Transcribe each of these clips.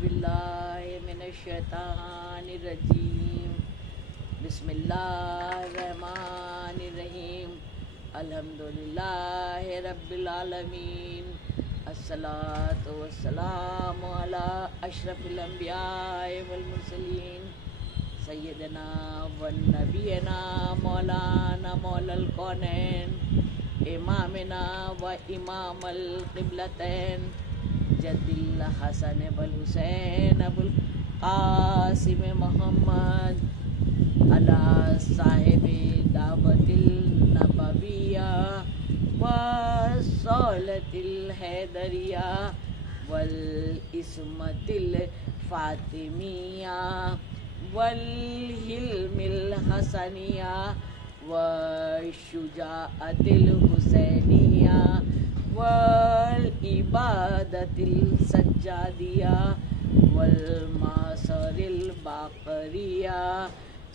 باللہ من الشیطان الرجیم بسم اللہ الرحمن الرحیم الحمدللہ رب العالمین الصلاۃ والسلام علی اشرف الانبیاء والمرسلین سیدنا و نبینا مولانا مولا الکونین امامنا و امام القبلتین جد الحسن والحسین ابو القاسم محمد علی صاحب دعوت النبویہ والصولۃ الحیدریہ والعصمت الفاطمیہ والحلم الحسنیہ والشجاعت الحسینیہ والعبادت السجادیہ والمعصر الباقریہ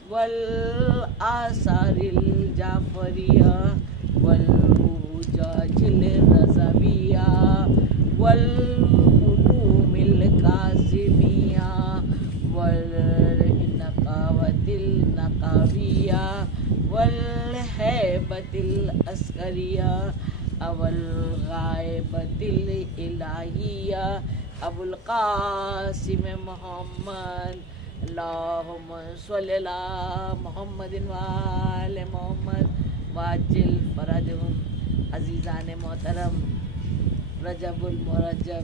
والآثار الجعفریہ والحجاج الرضویہ والعلوم القاسمیہ والنقاوت النقاویہ والہیبت العسکریہ والغائبت الالہیہ ابو القاسم محمد اللہم صلی علی محمد وآل محمد واجل فرجہم۔ عزیزان محترم، رجب المرجب،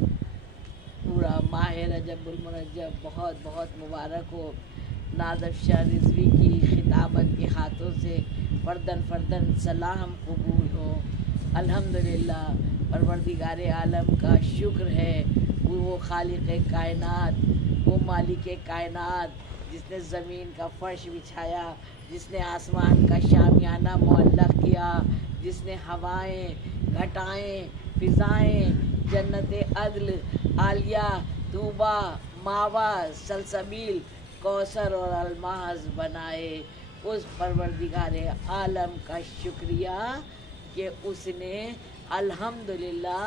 پورا ماہ رجب المرجب بہت بہت مبارک ہو۔ نازف شاہ رضوی کی خطابت کے ہاتھوں سے فردن فردن سلام قبول ہو۔ الحمدللہ، پروردگار عالم کا شکر ہے، وہ خالق کائنات، وہ مالک کائنات جس نے زمین کا فرش بچھایا، جس نے آسمان کا شامیانہ معلق کیا، جس نے ہوائیں، گھٹائیں، فضائیں، جنت عدل، عالیہ، طوبیٰ، ماوا، سلسبیل، کوثر اور الماس بنائے۔ اس پروردگار عالم کا شکریہ کہ اس نے الحمدللہ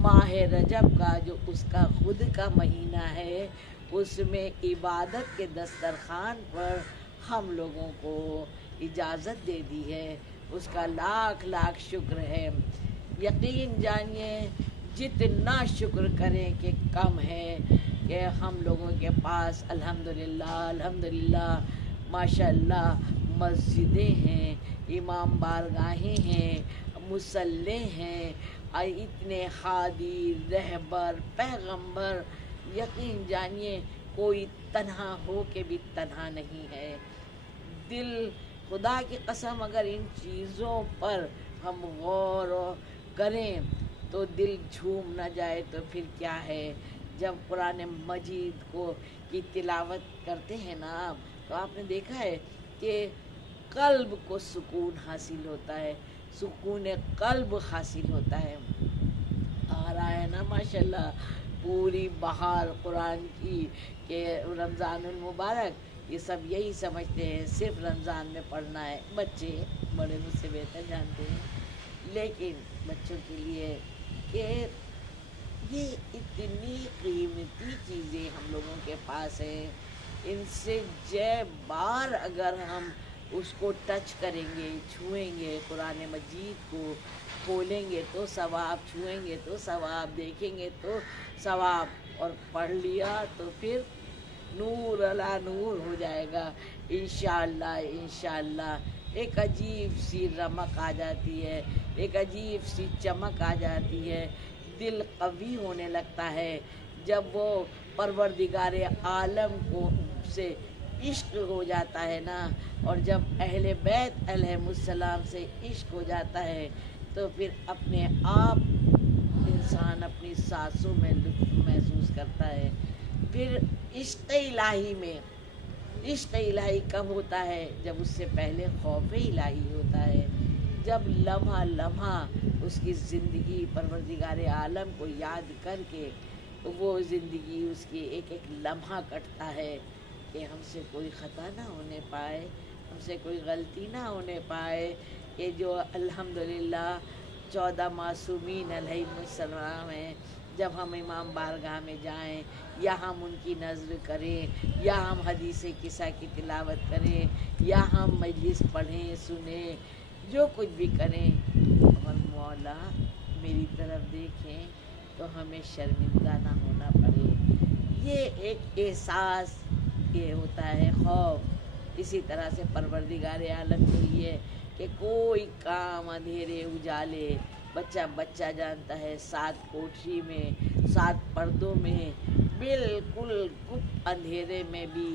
ماہ رجب کا جو اس کا خود کا مہینہ ہے، اس میں عبادت کے دسترخوان پر ہم لوگوں کو اجازت دے دی ہے۔ اس کا لاکھ لاکھ شکر ہے۔ یقین جانیے جتنا شکر کریں کہ کم ہے، کہ ہم لوگوں کے پاس الحمدللہ ماشاءاللہ مسجدیں ہیں، امام بارگاہیں ہیں، مصلے ہیں، اتنے ہادی، رہبر، پیغمبر۔ یقین جانیے کوئی تنہا ہو کے بھی تنہا نہیں ہے۔ دل، خدا کی قسم، اگر ان چیزوں پر ہم غور کریں تو دل جھوم نہ جائے تو پھر کیا ہے۔ جب قرآن مجید کی تلاوت کرتے ہیں نا تو آپ نے دیکھا ہے کہ قلب کو سکون حاصل ہوتا ہے، سکون قلب حاصل ہوتا ہے۔ آ رہا ہے نا ماشاءاللہ پوری بہار قرآن کی، کہ رمضان المبارک یہ سب یہی سمجھتے ہیں صرف رمضان میں پڑھنا ہے۔ بچے بڑے مجھ سے بہتر جانتے ہیں، لیکن بچوں کے لیے کہ یہ اتنی قیمتی چیزیں ہم لوگوں کے پاس ہیں، ان سے جے بار اگر ہم اس کو ٹچ کریں گے، چھوئیں گے، قرآن مجید کو کھولیں گے تو ثواب، چھوئیں گے تو ثواب، دیکھیں گے تو ثواب، اور پڑھ لیا تو پھر نور علی نور ہو جائے گا انشاءاللہ۔ ایک عجیب سی رمق آ جاتی ہے، ایک عجیب سی چمک آ جاتی ہے، دل قوی ہونے لگتا ہے جب وہ پروردگار عالم کو سے عشق ہو جاتا ہے نا، اور جب اہل بیت علیہم السلام سے عشق ہو جاتا ہے تو پھر اپنے آپ انسان اپنی سانسوں میں لطف محسوس کرتا ہے۔ پھر عشق الہی کب ہوتا ہے؟ جب اس سے پہلے خوف الہی ہوتا ہے، جب لمحہ لمحہ اس کی زندگی پروردگار عالم کو یاد کر کے وہ زندگی، اس کی ایک ایک لمحہ کٹتا ہے کہ ہم سے کوئی خطا نہ ہونے پائے، ہم سے کوئی غلطی نہ ہونے پائے، کہ جو الحمدللہ 14 معصومین علیہم السلام ہیں، جب ہم امام بارگاہ میں جائیں یا ہم ان کی نظر کریں یا ہم حدیث قصہ کی تلاوت کریں یا ہم مجلس پڑھیں سنیں جو کچھ بھی کریں، اور مولا میری طرف دیکھیں تو ہمیں شرمندہ نہ ہونا پڑے، یہ ایک احساس یہ ہوتا ہے خوف۔ اسی طرح سے پروردگار عالم کے لیے کہ کوئی کام اندھیرے اجالے بچہ جانتا ہے، 7 کوٹری میں 7 پردوں میں بالکل گپ اندھیرے میں بھی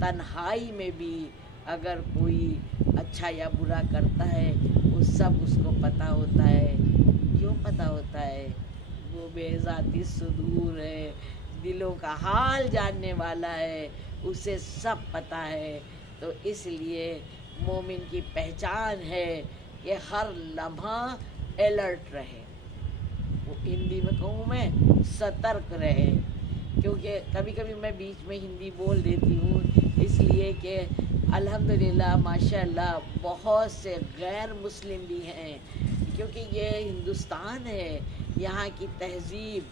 تنہائی میں بھی اگر کوئی اچھا یا برا کرتا ہے وہ سب اس کو پتہ ہوتا ہے۔ کیوں پتہ ہوتا ہے؟ وہ بے ذاتی صدور ہے، دلوں کا حال جاننے والا ہے، اسے سب پتہ ہے۔ تو اس لیے مومن کی پہچان ہے کہ ہر لمحہ الرٹ رہے، وہ ہندی میں کہوں میں سترک رہے، کیونکہ کبھی کبھی میں بیچ میں ہندی بول دیتی ہوں اس لیے کہ الحمدللہ ماشاءاللہ بہت سے غیر مسلم بھی ہیں، کیونکہ یہ ہندوستان ہے، یہاں کی تہذیب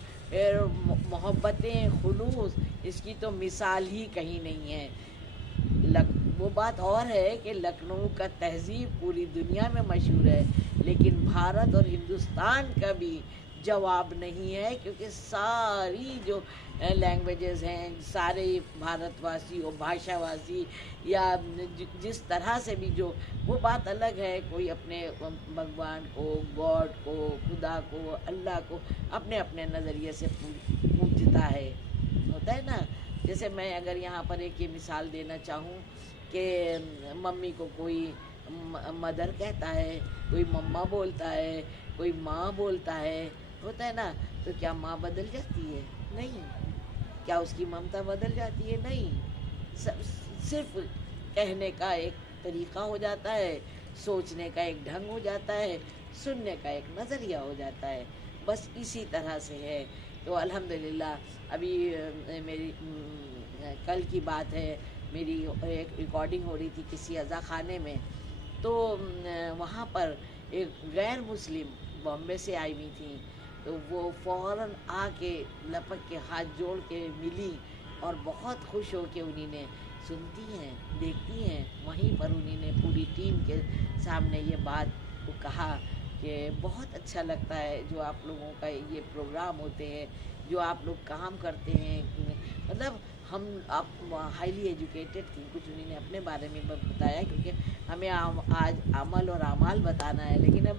محبتیں خلوص اس کی تو مثال ہی کہیں نہیں ہے۔ وہ بات اور ہے کہ لکھنؤ کا تہذیب پوری دنیا میں مشہور ہے، لیکن بھارت اور ہندوستان کا بھی جواب نہیں ہے، کیونکہ ساری جو لینگویجز ہیں، سارے بھارت واسی اور بھاشا واسی یا جس طرح سے بھی جو وہ بات الگ ہے، کوئی اپنے بھگوان کو، گاڈ کو، خدا کو، اللہ کو اپنے اپنے نظریے سے پوجتا ہے، ہوتا ہے نا۔ جیسے میں اگر یہاں پر ایک یہ مثال دینا چاہوں کہ ممی کو کوئی مدر کہتا ہے، کوئی مما بولتا ہے، کوئی ماں بولتا ہے، ہوتا ہے نا، تو کیا ماں بدل جاتی ہے؟ نہیں۔ کیا اس کی ممتا بدل جاتی ہے؟ نہیں۔ صرف کہنے کا ایک طریقہ ہو جاتا ہے، سوچنے کا ایک ڈھنگ ہو جاتا ہے، سننے کا ایک نظریہ ہو جاتا ہے، بس اسی طرح سے ہے۔ تو الحمدللہ ابھی میری کل کی بات ہے، میری ایک ریکارڈنگ ہو رہی تھی کسی عزا خانے میں، تو وہاں پر ایک غیر مسلم بامبے سے آئی ہوئی تھیں، تو وہ فوراً آ کے لپک کے ہاتھ جوڑ کے ملی اور بہت خوش ہو کے انہیں نے سنتی ہیں، دیکھتی ہیں، وہیں پر انہیں نے پوری ٹیم کے سامنے یہ بات کو کہا کہ بہت اچھا لگتا ہے جو آپ لوگوں کا یہ پروگرام ہوتے ہیں، جو آپ لوگ کام کرتے ہیں، مطلب آپ ہائیلی ایجوکیٹڈ تھیں، کچھ انہوں نے اپنے بارے میں بتایا، کیونکہ ہمیں آج عمل اور اعمال بتانا ہے، لیکن اب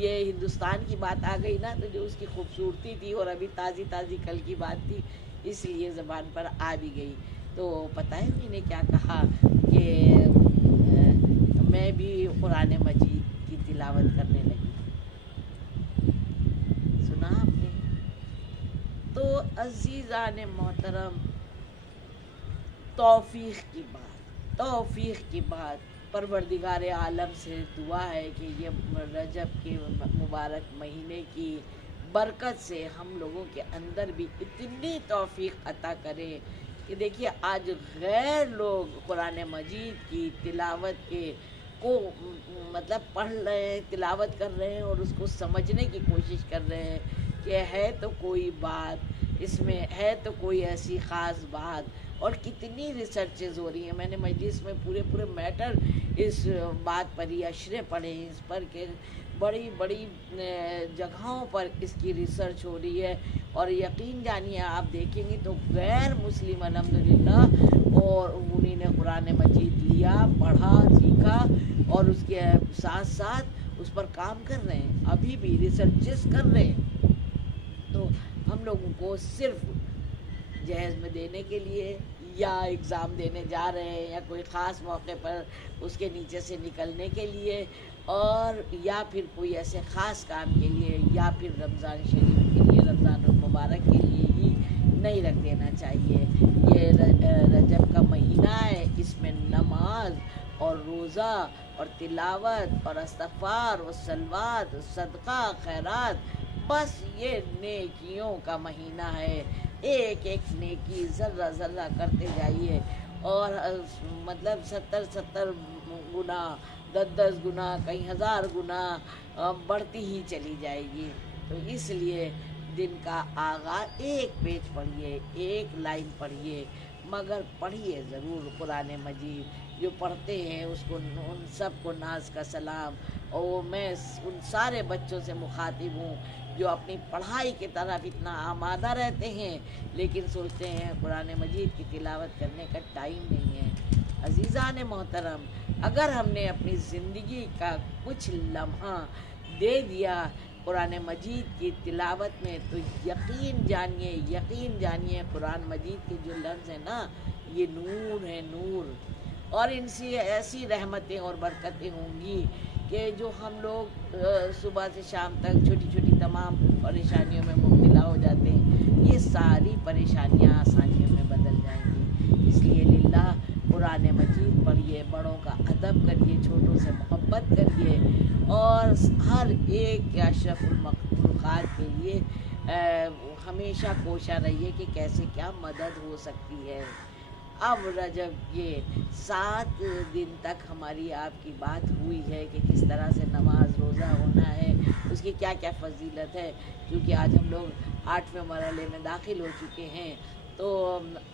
یہ ہندوستان کی بات آ گئی نا، تو جو اس کی خوبصورتی تھی اور ابھی تازی کل کی بات تھی، اس لیے زبان پر آ بھی گئی۔ تو پتہ ہے انہوں نے کیا کہا کہ میں بھی قرآن مجید کی تلاوت کرنے لگی۔ سنا آپ نے؟ تو عزیزان محترم، توفیق کی بات پروردگار عالم سے دعا ہے کہ یہ رجب کے مبارک مہینے کی برکت سے ہم لوگوں کے اندر بھی اتنی توفیق عطا کرے کہ دیکھیے آج غیر لوگ قرآن مجید کی تلاوت کو مطلب پڑھ رہے ہیں، تلاوت کر رہے ہیں اور اس کو سمجھنے کی کوشش کر رہے ہیں کہ ہے تو کوئی بات اس میں، ہے تو کوئی ایسی خاص بات، اور کتنی ریسرچز ہو رہی ہیں۔ میں نے مجلس میں پورے میٹر اس بات پر ہی اشرے پڑھے ہیں، اس پر کہ بڑی جگہوں پر اس کی ریسرچ ہو رہی ہے، اور یقین جانیے آپ دیکھیں گے تو غیر مسلم الحمدللہ اور انہیں نے قرآن مجید لیا، پڑھا، سیکھا اور اس کے ساتھ ساتھ اس پر کام کر رہے ہیں، ابھی بھی ریسرچز کر رہے ہیں۔ تو ہم لوگوں کو صرف جہیز میں دینے کے لیے یا ایگزام دینے جا رہے ہیں یا کوئی خاص موقع پر اس کے نیچے سے نکلنے کے لیے، اور یا پھر کوئی ایسے خاص کام کے لیے، یا پھر رمضان شریف کے لیے، رمضان المبارک کے لیے ہی نہیں رکھ دینا چاہیے۔ یہ رجب کا مہینہ ہے، اس میں نماز اور روزہ اور تلاوت اور استغفار اور صلوات، صدقہ، خیرات، بس یہ نیکیوں کا مہینہ ہے۔ ایک نیکی ذرہ کرتے جائیے، اور مطلب 70 گنا، 10 گنا، کئی 1000 گنا بڑھتی ہی چلی جائے گی۔ تو اس لیے दिन का आगाज़ एक पेज पढ़िए, एक लाइन पढ़िए, मगर पढ़िए ज़रूर कुरान मजीद। जो पढ़ते हैं उसको उन सब को नाज का सलाम। और मैं उन सारे बच्चों से मुखातिब हूँ जो अपनी पढ़ाई की तरफ इतना आमादा रहते हैं लेकिन सोचते हैं कुरान मजीद की तिलावत करने का टाइम नहीं है। अजीज़ान मोहतरम, अगर हमने अपनी ज़िंदगी का कुछ लम्हा दे दिया कुरान मजीद की तिलावत में तो यकीन जानिए कुरान मजीद के जो लफ्ज़ हैं ना, ये नूर है, नूर। और इनसे ऐसी रहमतें और बरकतें होंगी कि जो हम लोग सुबह से शाम तक छोटी छोटी तमाम परेशानियों में मुब्तला हो जाते हैं, ये सारी परेशानियां आसानियों में बदल जाएंगी। इसलिए लिल्लाह कुरान मजीद पढ़िए, बड़ों का अदब करिए, छोटों से मोहब्बत करिए और हर एक अशरफुल मखलूक़ात के लिए हमेशा कोशा रहिए कि कैसे क्या मदद हो सकती है। अब रजब के 7 दिन तक हमारी आपकी बात हुई है कि किस तरह से नमाज रोज़ा होना है, उसकी क्या क्या फजीलत है। क्योंकि आज हम लोग 8वें मरहले में दाखिल हो चुके हैं, तो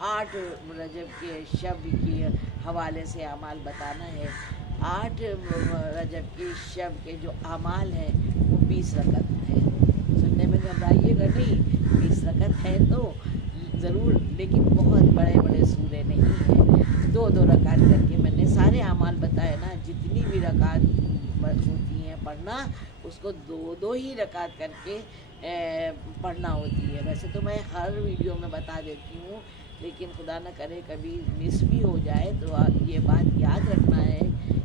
8 रजब के शब के हवाले से अमाल बताना है। 8 रजब के शब के जो अमाल हैं वो 20 रकत है। सुनने में घबराइएगा नहीं, 20 रकत है तो ज़रूर, लेकिन बहुत बड़े बड़े सूरे नहीं हैं। 2-2 रकात करके मैंने सारे अमाल बताए ना, जितनी भी रकात होती हैं पढ़ना, उसको 2-2 ही रकात करके पढ़ना होती है। वैसे तो मैं हर वीडियो में बता देती हूँ, लेकिन खुदा न करे कभी मिस भी हो जाए तो ये बात याद रखना है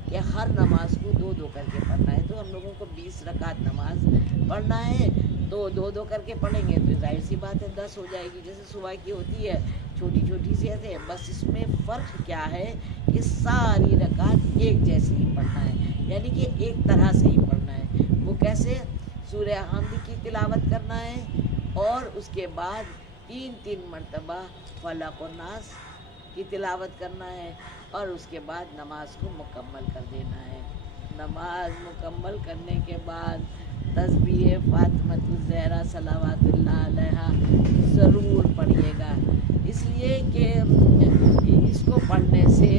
कि हर नमाज को 2-2 करके पढ़ना है। तो हम लोगों को 20 रकात नमाज पढ़ना है, तो 2-2 करके पढ़ेंगे तो जाहिर सी बात है 10 हो जाएगी, जैसे सुबह की होती है, छोटी छोटी सी है। बस इसमें फ़र्क क्या है कि सारी रकात एक जैसी ही पढ़ना है, यानी कि एक तरह से ही पढ़ना है। वो कैसे? सूरह हम्द की तिलावत करना है और उसके बाद 3-3 मरतबा फलक और नास की तिलावत करना है और उसके बाद नमाज को मुकम्मल कर देना है। नमाज मुकम्मल करने के बाद तस्बीह फातिमतुज़ ज़हरा सलावतुल्लाह अलैहा ज़रूर पढ़िएगा, इसलिए कि इसको पढ़ने से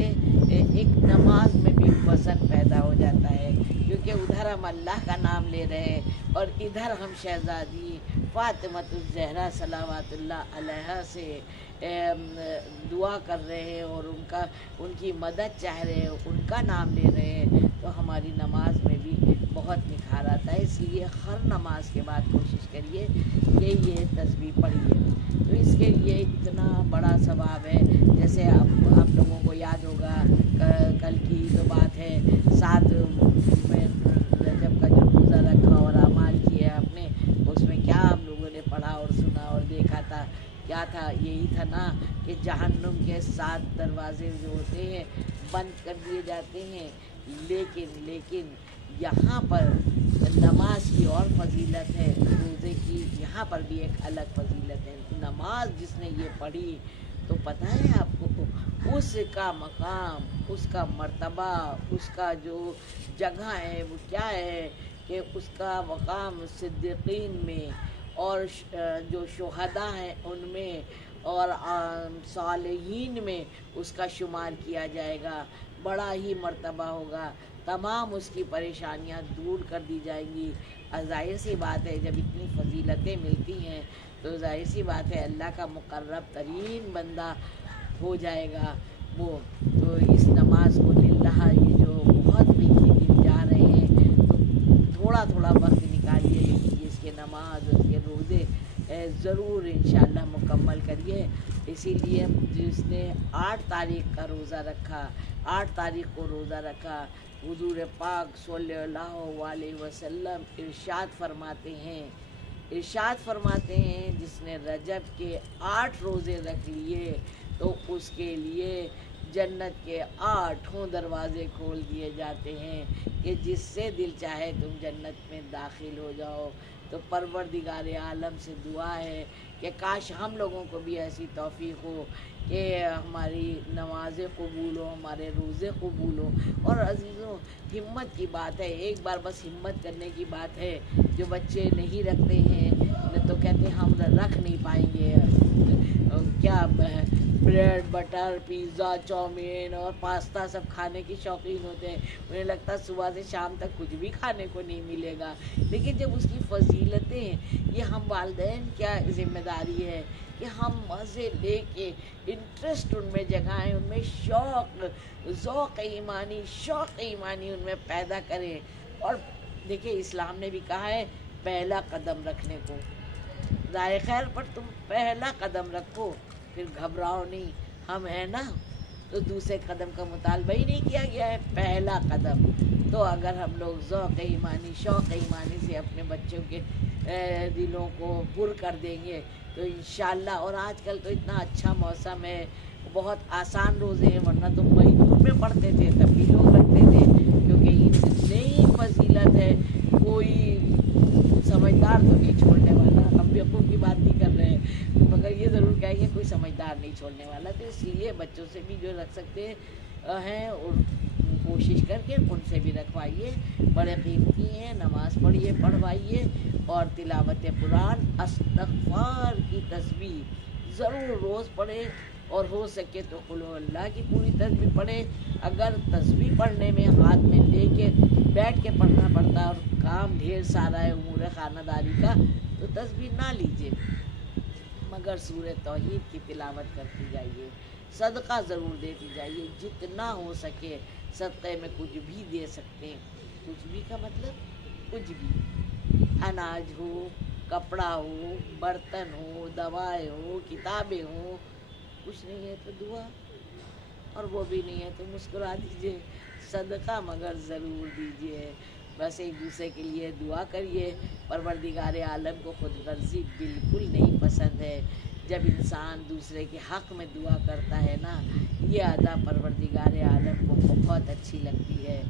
एक नमाज में भी वज़न पैदा हो जाता है, क्योंकि उधर हम अल्लाह का नाम ले रहे हैं और इधर हम शहज़ादी फातिमतुज़ ज़हरा सलावतुल्लाह अलैहा से दुआ कर रहे हैं और उनकी मदद चाह रहे हैं, उनका नाम ले रहे हैं, तो हमारी नमाज में भी बहुत निखार आता है। इसलिए हर नमाज के बाद कोशिश करिए कि ये तस्बीह पढ़िए, तो इसके लिए इतना बड़ा सवाब है। जैसे आप लोगों को याद होगा कल की तो बात है, 7 में रजब का जो रोज़ा रखा और अमाल किया आपने, उसमें क्या हम लोगों ने पढ़ा और सुना और देखा था। क्या था? यही था ना कि जहन्नुम के 7 दरवाज़े जो होते हैं बंद कर दिए जाते हैं, लेकिन यहाँ पर नमाज की और फजीलत है, रोज़े की यहाँ पर भी एक अलग फजीलत है। नमाज जिसने ये पढ़ी तो पता है आपको उसका मकाम, उसका मर्तबा, उसका जो जगह है वो क्या है कि उसका मकाम सिद्दीक़ीन में और जो शुहदा हैं उनमें और सालिहीन में उसका शुमार किया जाएगा। बड़ा ही मर्तबा होगा, तमाम उसकी परेशानियां दूर कर दी जाएंगी। ज़ाहिर सी बात है जब इतनी फजीलतें मिलती हैं तो ज़ाहिर सी बात है अल्लाह का मुकर्रब तरीन बंदा हो जाएगा वो। तो इस नमाज को लिल्लाह, ये जो बहुत कीमती दिन जा रहे हैं, थोड़ा थोड़ा वक्त निकालिए, लेकिन इसके नमाज उसके रोज़े ज़रूर इंशाअल्लाह मुकम्मल करिए। इसीलिए जिसने 8 तारीख़ का रोज़ा रखा, 8 तारीख़ को रोज़ा रखा, हुज़ूर पाक सल्लल्लाहु अलैहि वसल्लम इरशाद फरमाते हैं जिसने रजब के 8 रोज़े रख लिए तो उसके लिए जन्नत के 8 दरवाज़े खोल दिए जाते हैं कि जिससे दिल चाहे तुम जन्नत में दाखिल हो जाओ। तो परवरदिगार आलम से दुआ है कि काश हम लोगों को भी ऐसी तौफीक हो कि हमारी नमाज़ें कबूल हो, हमारे रोज़े कबूल हो। और अज़ीज़ों, हिम्मत की बात है, एक बार बस हिम्मत करने की बात है। जो बच्चे नहीं रखते हैं तो कहते हैं हम रख नहीं पाएंगे, क्या ब्रेड बटर पिज़्ज़ा चाउमीन और पास्ता सब खाने की शौकीन होते हैं। उन्हें लगता है सुबह से शाम तक कुछ भी खाने को नहीं मिलेगा। लेकिन जब उसकी फजीलतें, ये हम वालिदैन क्या जिम्मेदारी है कि हम मज़े लेके इंटरेस्ट उनमें जगाएं, उनमें ज़ौक़ ईमानी उनमें पैदा करें। और देखिए इस्लाम ने भी कहा है पहला कदम रखने को, राय खैर पर तुम पहला कदम रखो, फिर घबराओ नहीं। हम हैं ना, तो दूसरे कदम का मुतालबा ही नहीं किया गया है, पहला कदम। तो अगर हम लोग ज़ौक़ ईमानी शौक़ ईमानी से अपने बच्चों के दिलों को पुर कर देंगे तो इंशाअल्लाह। और आजकल तो इतना अच्छा मौसम है, बहुत आसान रोज़े हैं, वरना तो मई में पढ़ते थे तब भी लोग रखते थे, क्योंकि इतनी फजीलत है। कोई समझदार तो नहीं छोड़ने वाला, हम बेवकूफ़ की बात नहीं कर रहे हैं, मगर ये ज़रूर कहेंगे कोई समझदार नहीं छोड़ने वाला। तो इसलिए बच्चों से भी जो रख सकते हैं और कोशिश करके उनसे भी रखवाइए, बड़े कीमती हैं। नमाज़ पढ़िए, पढ़वाइए, और तिलावत कुरान इस्तग़फ़ार की तस्बीह ज़रूर रोज़ पढ़े, और हो सके तो कुल अल्लाह की पूरी तस्बीह पढ़े। अगर तस्बीह पढ़ने में हाथ में लेके बैठ के पढ़ना पड़ता है और काम ढेर सारा है उमूर खानादारी का, तो तस्बीह ना लीजिए, मगर सूरह तौहीद की तिलावत करती जाइए, सदका ज़रूर देती जाइए, जितना हो सके। सदक़े में कुछ भी दे सकते हैं, कुछ भी का मतलब कुछ भी, अनाज हो, कपड़ा हो, बर्तन हो, दवाएं हो, किताबें हो। कुछ नहीं है तो दुआ, और वो भी नहीं है तो मुस्कुरा दीजिए, सदका मगर ज़रूर दीजिए। बस एक दूसरे के लिए दुआ करिए। परवरदिगार आलम को खुदगर्जी बिल्कुल नहीं पसंद है। जब इंसान दूसरे के हक़ में दुआ करता है ना, ये अदा परवरदिगार आलम को बहुत अच्छी लगती है।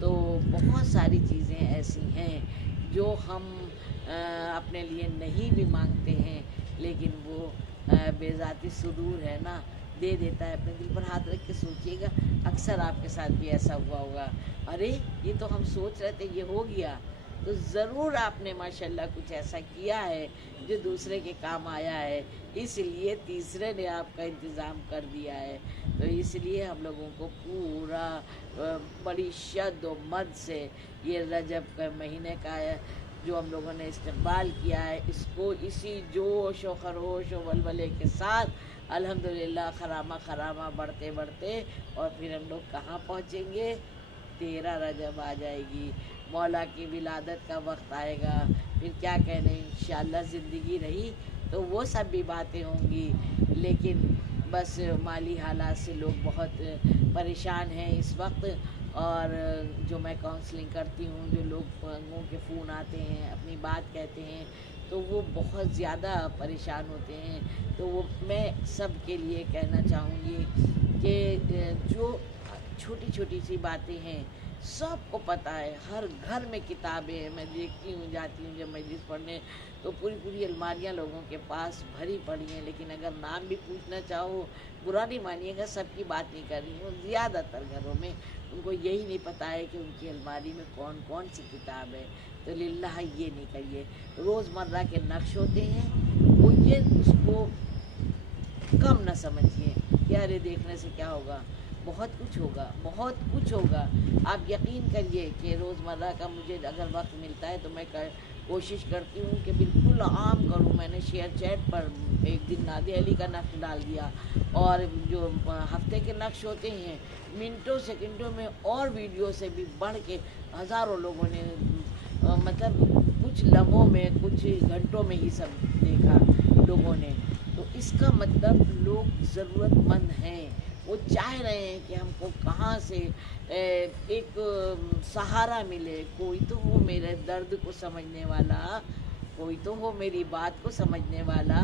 तो बहुत सारी चीज़ें ऐसी हैं जो हम अपने लिए नहीं भी मांगते हैं, लेकिन वो बेज़ाती सुरूर है ना, दे देता है। अपने दिल पर हाथ रख के सोचिएगा, अक्सर आपके साथ भी ऐसा हुआ होगा, अरे ये तो हम सोच रहे थे ये हो गया। तो ज़रूर आपने माशाल्लाह कुछ ऐसा किया है जो दूसरे के काम आया है, इसलिए तीसरे ने आपका इंतज़ाम कर दिया है। तो इसलिए हम लोगों को पूरा बड़ी शद्द व मद से ये रजब के महीने का जो हम लोगों ने इस्तेमाल किया है, इसको इसी जोश व खरोश व वलवले के साथ अल्हम्दुलिल्लाह खरामा बढ़ते बढ़ते, और फिर हम लोग कहाँ पहुँचेंगे, 13 रजब आ जाएगी, मौला की विलादत का वक्त आएगा। फिर क्या कहने, इंशाअल्लाह ज़िंदगी रही तो वो सब भी बातें होंगी। लेकिन बस माली हालात से लोग बहुत परेशान हैं इस वक्त, और जो मैं काउंसलिंग करती हूँ, जो लोगों के फ़ोन आते हैं, अपनी बात कहते हैं, तो वो बहुत ज़्यादा परेशान होते हैं। तो वो मैं सब के लिए कहना चाहूँगी कि जो छोटी छोटी सी बातें हैं सबको पता है, हर घर में किताबें हैं। मैं देखती हूँ, जाती हूँ जब मजलिस पढ़ने, तो पूरी पूरी अलमारियाँ लोगों के पास भरी पड़ी हैं। लेकिन अगर नाम भी पूछना चाहो, बुरा नहीं मानिएगा, सबकी बात नहीं कर रही हूँ, ज़्यादातर घरों में उनको यही नहीं पता है कि उनकी अलमारी में कौन कौन सी किताब है। तो लिल्लाह ये नहीं करिए। रोज़मर्रा के नक्श होते हैं, वो ये उसको कम न समझिए कि अरे देखने से क्या होगा, बहुत कुछ होगा, बहुत कुछ होगा। आप यकीन करिए कि रोज़मर्रा का मुझे अगर वक्त मिलता है तो मैं कोशिश करती हूँ कि बिल्कुल आम करूँ। मैंने शेयर चैट पर एक दिन नादिया अली का नक्श डाल दिया, और जो हफ्ते के नक्श होते हैं मिनटों सेकंडों में, और वीडियो से भी बढ़ के हज़ारों लोगों ने मतलब कुछ लम्हों में, कुछ घंटों में ही सब देखा लोगों ने। तो इसका मतलब लोग ज़रूरतमंद हैं, वो चाह रहे हैं कि हमको कहाँ से एक सहारा मिले। कोई तो हो मेरे दर्द को समझने वाला, कोई तो हो मेरी बात को समझने वाला,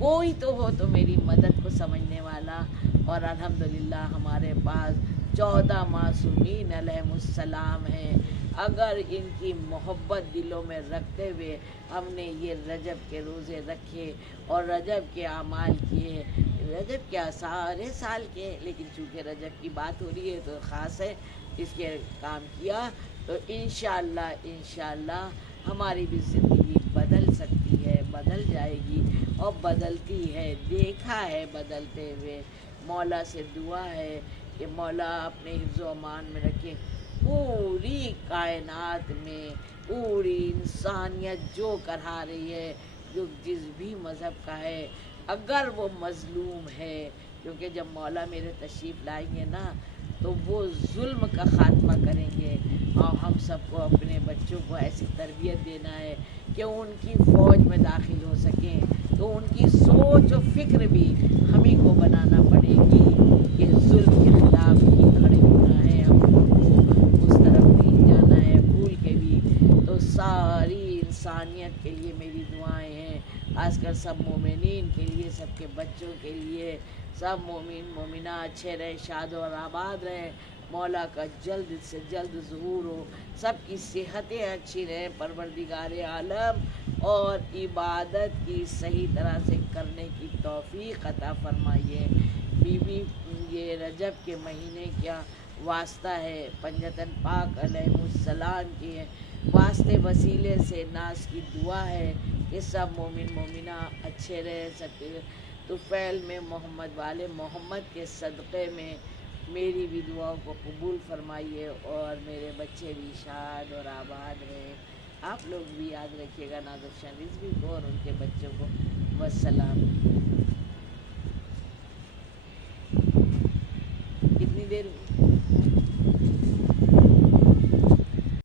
कोई तो हो तो मेरी मदद को समझने वाला। और अल्हम्दुलिल्लाह हमारे पास 14 मासूमीन अलैहिमुस्सलाम हैं। अगर इनकी मोहब्बत दिलों में रखते हुए हमने ये रजब के रोज़े रखे और रजब के अमाल किए, रजब क्या सारे साल के, लेकिन चूँकि रजब की बात हो रही है तो ख़ास है, इसके काम किया, तो इंशाअल्लाह हमारी भी ज़िंदगी बदल सकती है, बदल जाए। جائے گی اور بدلتی ہے، دیکھا ہے بدلتے ہوئے۔ مولا سے دعا ہے کہ مولا اپنے حفظ و امان میں رکھے پوری کائنات میں، پوری انسانیت جو کرا رہی ہے، جو جس بھی مذہب کا ہے، اگر وہ مظلوم ہے، کیونکہ جب مولا میرے تشریف لائیں گے نا تو وہ ظلم کا خاتمہ کریں گے، اور ہم سب کو اپنے بچوں کو ایسی تربیت دینا ہے کہ ان کی فوج میں داخل ہو سکیں، تو ان کی سوچ و فکر بھی ہمیں کو بنانا پڑے گی کہ ظلم کے خلاف ہی کھڑے ہونا ہے، ہم کو اس طرف نہیں جانا ہے بھول کے بھی۔ تو ساری انسانیت کے لیے میری دعائیں ہیں، خاص کر سب مومنین کے لیے، سب کے بچوں کے لیے، سب مومن مومنہ اچھے رہیں، شاد اور آباد رہیں، مولا کا جلد سے جلد ظہور ہو، سب کی صحتیں اچھی رہیں، پروردگار عالم اور عبادت کی صحیح طرح سے کرنے کی توفیق عطا فرمائیے۔ بی بی یہ رجب کے مہینے کیا واسطہ ہے، پنجتن پاک علیہ السلام کی واسطے وسیلے سے ناز کی دعا ہے کہ سب مومن مومنہ اچھے رہے، سب کے طفیل میں محمد والے محمد کے صدقے میں میری بھی دعاؤں کو قبول فرمائیے، اور میرے بچے بھی شاد اور آباد رہے۔ آپ لوگ بھی یاد رکھیے گا نازشان رضوی کو اور ان کے بچوں کو۔ والسلام۔ کتنی دیر ہوئی؟